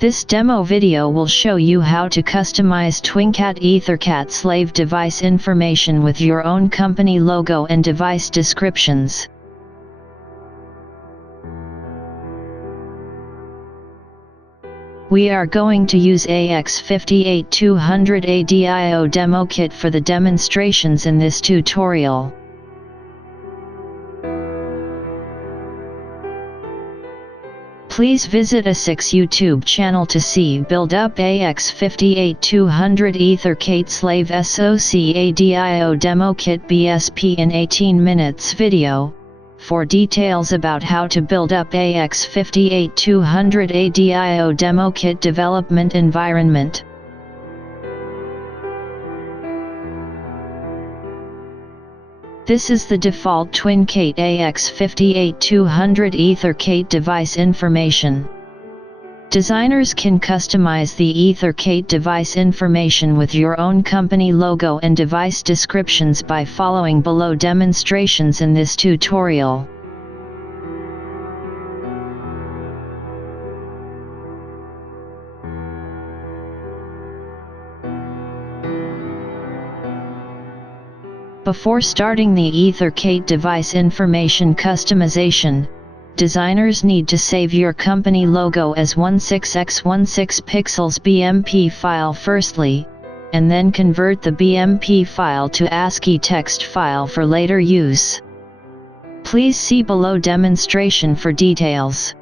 This demo video will show you how to customize TwinCAT EtherCAT slave device information with your own company logo and device descriptions. We are going to use AX58200 ADIO Demo Kit for the demonstrations in this tutorial. Please visit ASIX YouTube channel to see build up AX58200 EtherCAT Slave SoC ADIO Demo Kit BSP in 18 minutes video, for details about how to build up AX58200 ADIO Demo Kit development environment. This is the default TwinCAT AX58200 EtherCAT device information. Designers can customize the EtherCAT device information with your own company logo and device descriptions by following below demonstrations in this tutorial. Before starting the EtherCAT device information customization, designers need to save your company logo as 16x16 pixels BMP file firstly, and then convert the BMP file to ASCII text file for later use. Please see below demonstration for details.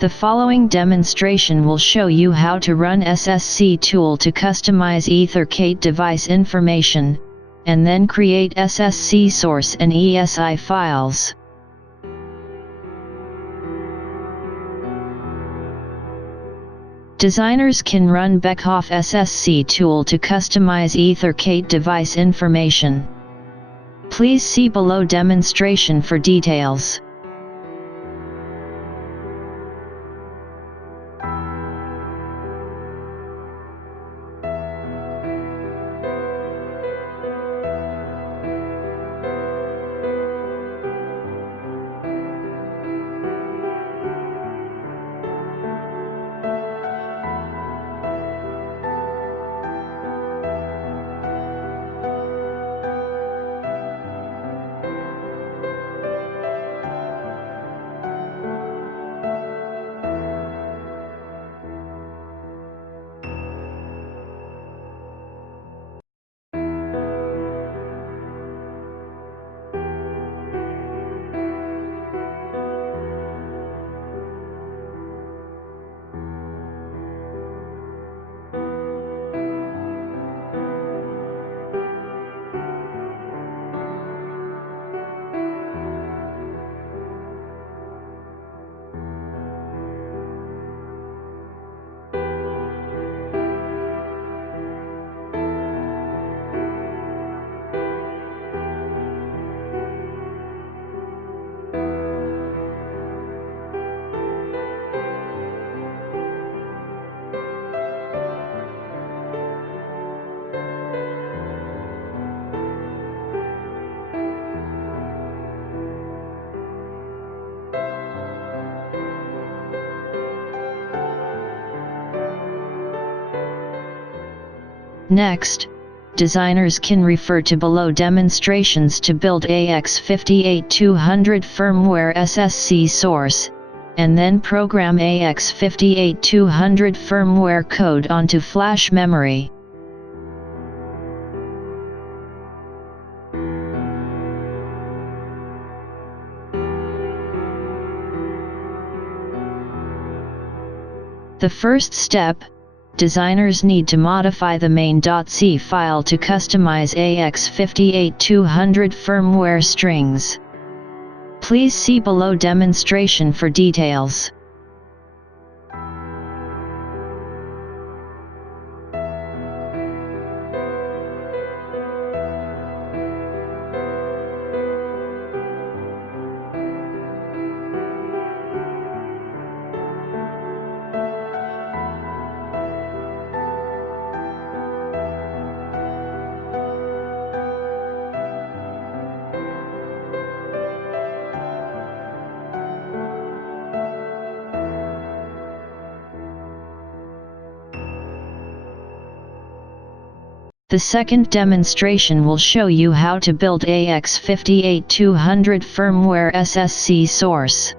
The following demonstration will show you how to run SSC tool to customize EtherCAT device information, and then create SSC source and ESI files. Designers can run Beckhoff SSC tool to customize EtherCAT device information. Please see below demonstration for details. Next, designers can refer to below demonstrations to build AX58200 firmware SoC source, and then program AX58200 firmware code onto flash memory. The first step, designers need to modify the main.c file to customize AX58200 firmware strings. Please see below demonstration for details. The second demonstration will show you how to build AX58200 firmware SoC source.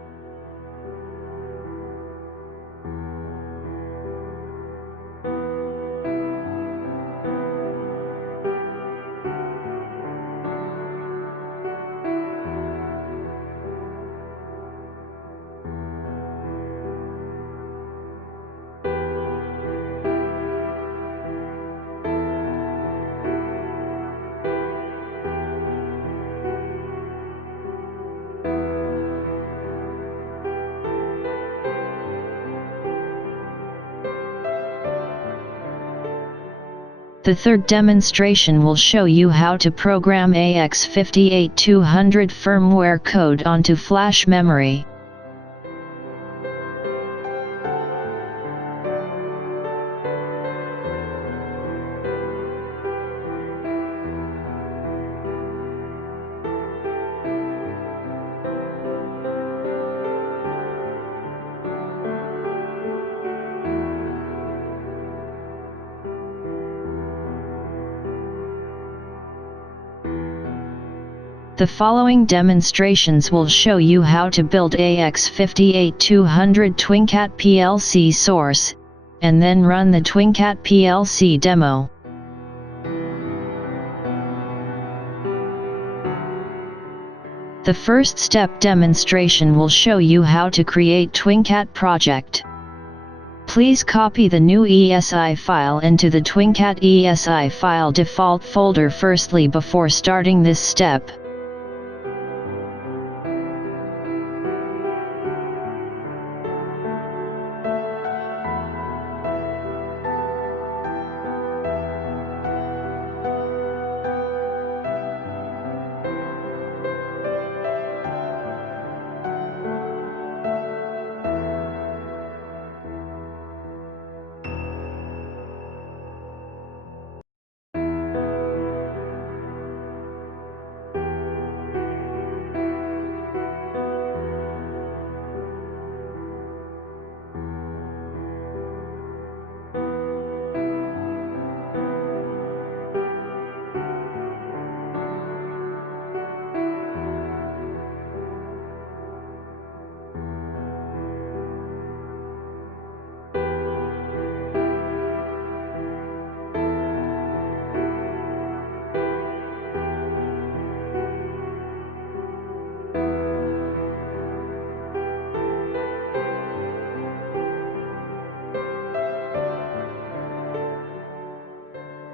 The third demonstration will show you how to program AX58200 firmware code onto flash memory. The following demonstrations will show you how to build AX58200 TwinCAT PLC source, and then run the TwinCAT PLC demo. The first step demonstration will show you how to create TwinCAT project. Please copy the new ESI file into the TwinCAT ESI file default folder firstly before starting this step.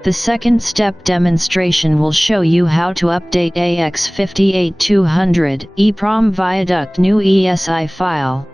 The second step demonstration will show you how to update AX58200 EEPROM Viaduct new ESI file.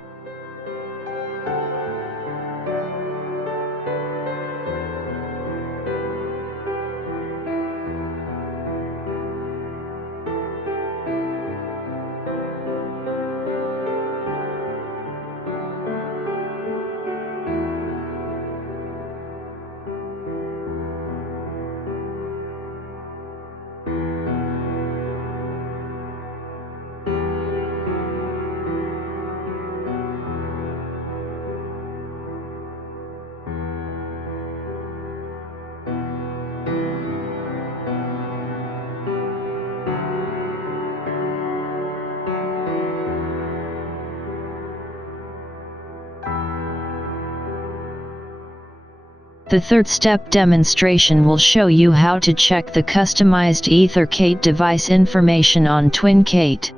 The third step demonstration will show you how to check the customized EtherCAT device information on TwinCAT.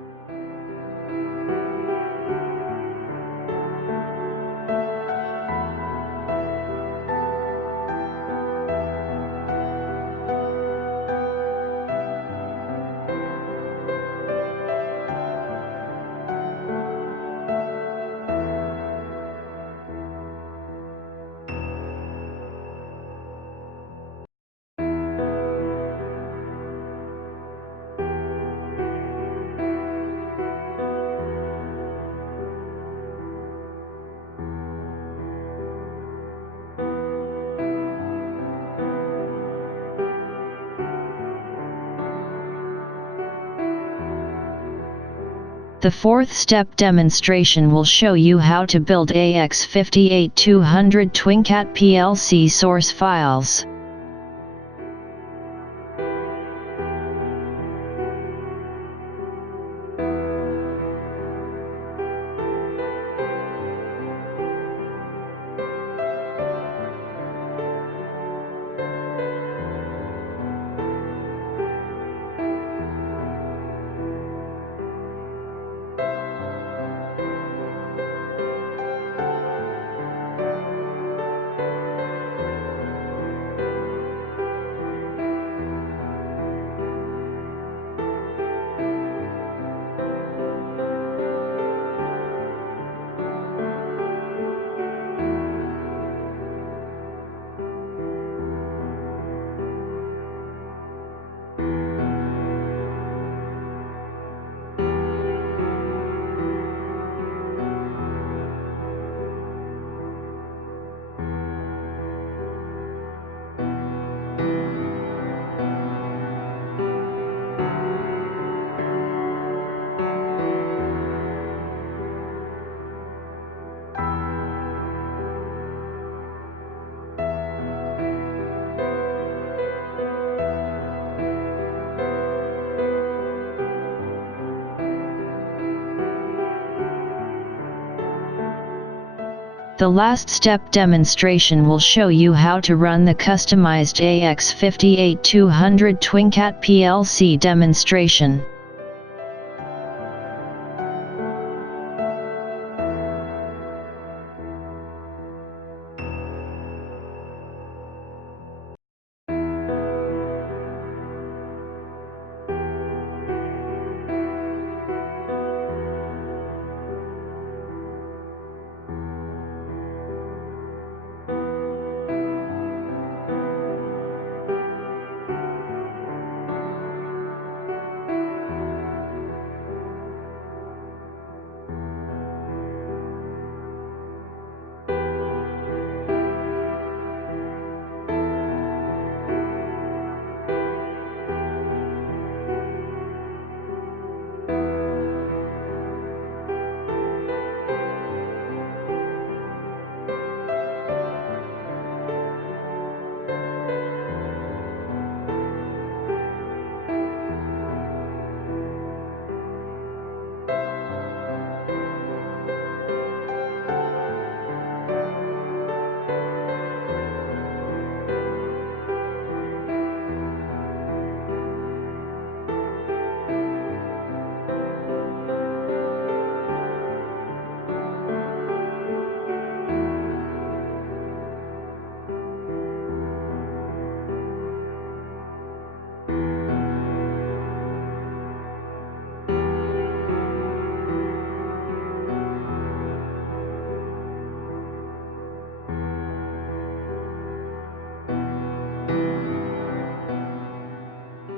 The fourth step demonstration will show you how to build AX58200 TwinCAT PLC source files. The last step demonstration will show you how to run the customized AX58200 TwinCAT PLC demonstration.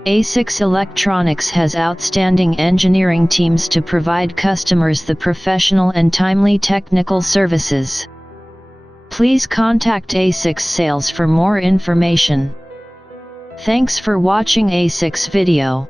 ASIX Electronics has outstanding engineering teams to provide customers the professional and timely technical services. Please contact ASIX Sales for more information. Thanks for watching ASIX video.